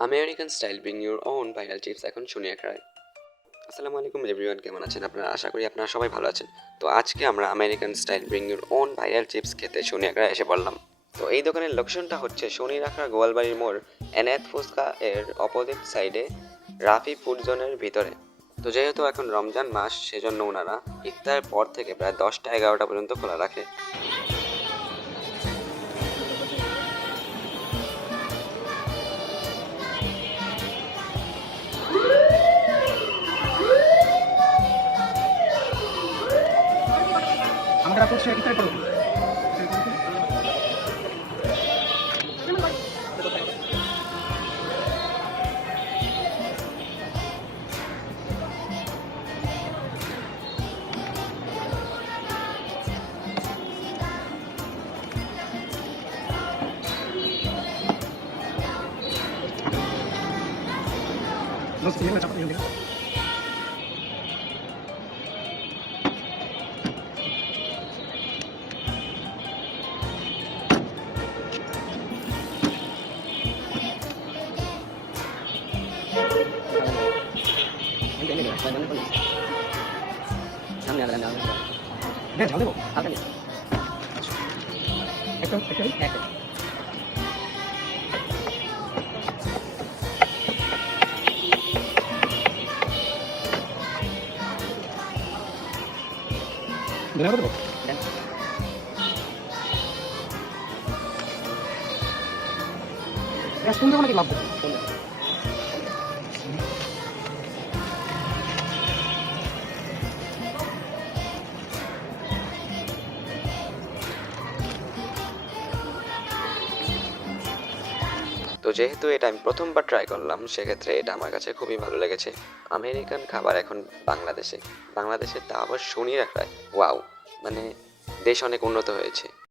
American style bring your own viral tips এখন শুনি একরায়। আসসালামু আলাইকুম এভরিওয়ান, কেমন আছেন আপনারা? আশা করি আপনারা সবাই ভালো আছেন। তো আজকে আমরা American style bring your own viral chips খেতে শুনি একরায় এসে পড়লাম। তো এই দোকানের লোকেশনটা হচ্ছে শনি রাখা গোয়ালবাড়ির মোড় এনায়েত ফুচকা এর অপোজিট সাইডে রাফি ফুড জোনের ভিতরে। তো যেহেতু এখন রমজান মাস, সেজন্য ওনারা ইফতারের পর থেকে প্রায় 10টা 11টা পর্যন্ত খোলা রাখে। আমরা করছি ইফতার করব। বস দিয়ে চাপা দিয়ে দিন। সামনে আলাদা হ্যাঁ ঝাল দেবো হালকা দিন। একটা একটা ধনে দেবো। দেন। গ্যাস কম দেবো নাকি লাভ দেবো? তো যেহেতু এটা আমি প্রথমবার ট্রাই করলাম, সেক্ষেত্রে এটা আমার কাছে খুবই ভালো লেগেছে। আমেরিকান খাবার এখন বাংলাদেশে, তা আবার শনির একটায়, ওয়াও! মানে দেশ অনেক উন্নত হয়েছে।